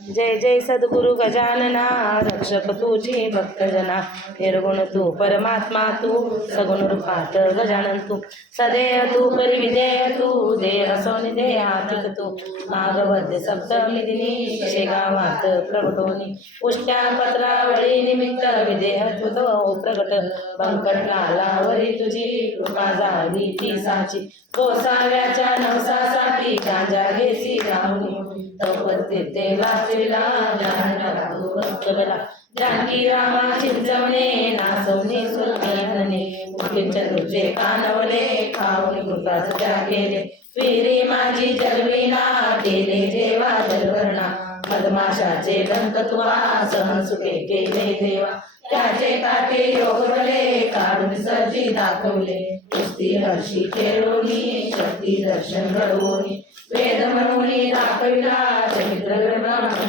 जय जय सद्गुरु गजानना रक्षक तुझी भक्तजना निर्गुण तू परमात्मा तू सगुण रूपात गजानन तू सदैव तू परिविदेय तू दे असोनी निदेहातिक तू मागवद्य सप्तमिदिनी शेगावात प्रगटोनी पुष्ट्या पत्रावळी निमित्त विदेह तो प्रगट बंकट लालावरी तुझी कृपा झाली ती साची गोसाव्याच्या नवसासाठी गांजा घेसी राहुनी तपते तेला वाचविला जानला जानकी रामा चिंचवणे नासवणे सुलभने मुखींच्या तुझे कानवले खाऊन कृपास त्या केले माझी जलविना केले जेवा जलवर्णा मधमाशाचे डंक तुवा सहन सुखे केले देवा. त्याचे काटे योगले काढून सजी दाखवले. कुस्ती हर्षी खेळोनी शक्ती दर्शन घडवोनी. वेद म्हणून दाखविला चरित्र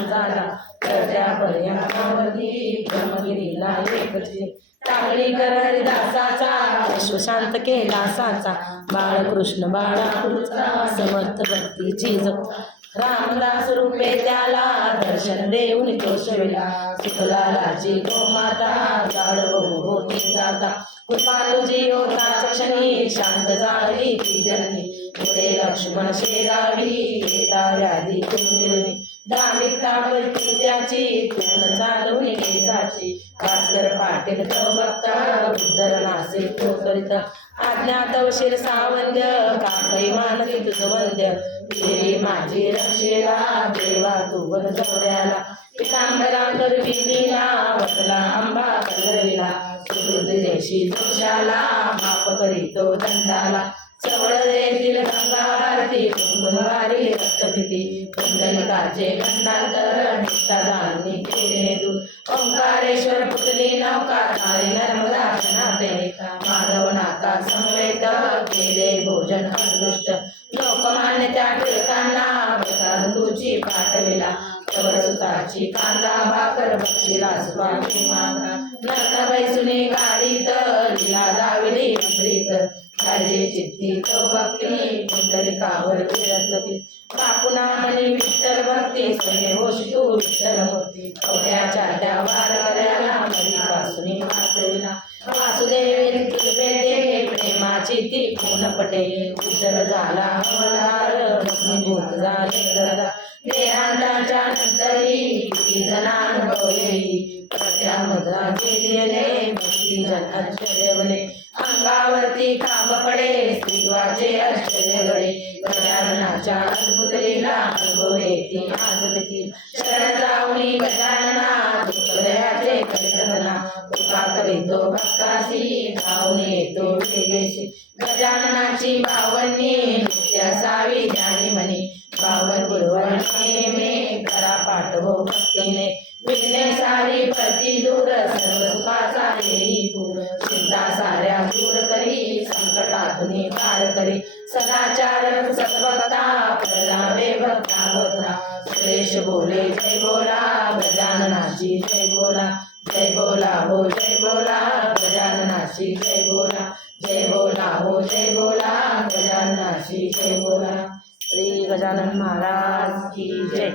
झाला. तर त्या पर्यंतावरती ब्रह्मगिरीला एकची टाकळी कर हरिदासाचा विश्वशांत केला साचा बाळकृष्ण बाळा समर्थ भक्तीची जप रामदास रूपे त्याला दर्शन देऊन केशविला सुखलालाची गोमाता जाड बहु होती जाता. कृपा तुझी होता क्षणी शांत झाली ती जननी पुढे लक्ष्मण शेगावी येता व्याधी कुंदिरवी धार्मिकता ताबडती त्याची पूर्ण चालवणे केसाची भास्कर पाटील तो बघता उद्धर नासे तो करीत. अज्ञात वशीर सावंद्य काकई मानती तुझ वंद्य. देवी माझी रक्षेला देवा तू वन चौऱ्याला पितांबरा करविलीला वसला आंबा करविला सुहृद देशी दोषाला माप करीतो दंडाला. चवळ देतील गंगारती कुंभवारी रक्तभीती कुंडलिकाचे गंडांतर निष्ठा जाणून केले ओंकारेश्वर पुतली नौकार तारे नर्मदा नाते माधवनाथा समवेत केले भोजन अदृष्ट लोकमान्य त्या टिळकांना प्रसाद तुझी पाठविला सुताची कांदा भाकर बक्षिला स्वामी मागा नर्न बैसुनी गाडीत लिला दाविली अमृत काळजी चित्ती तो भक्ती पुंडलिकावर विरतली बापुना मनी विठ्ठल भक्ती स्वने होशी तू विठ्ठल मूर्ती कवड्याच्या त्या वारकऱ्याला मनीपासून वाचविला. वासुदेव देवे प्रेमाची ती पूर्ण पटे उदर झाला अमलार भूत झाले गरदा देहांताच्या नंतरी किती जणांनुभव येई प्रत्यामधला गेलेले भक्ती जन आश्चर्यवले अंगावरती काम पडे स्त्रीवाचे आश्चर्य घडे गजाननाच्या अद्भुत लीला अनुभव येती आजमिती शरण जाऊनी गजानना दुःखदयाचे करितना कृपा करीतो भक्तासी धावून येतो वेगेशी गजाननाची बावन्नी नृत्य सावी ध्यानी म्हणी. बावन गुरुवर मे करा पाठवो भक्तीने. विघ्ने सारी प्रति दूर सर्व सुखाचा येई पूर. चिंता साऱ्या संकटातून पार करी. सदाचार सत्वता प्रलावे भक्ता भद्रा सुरेश बोले जय बोला गजाननाची जय बोला. जय बोला हो जय बोला गजाननाची जय बोला. जय बोला हो जय बोला गजाननाची जय बोला. श्री गजानन महाराज की जय.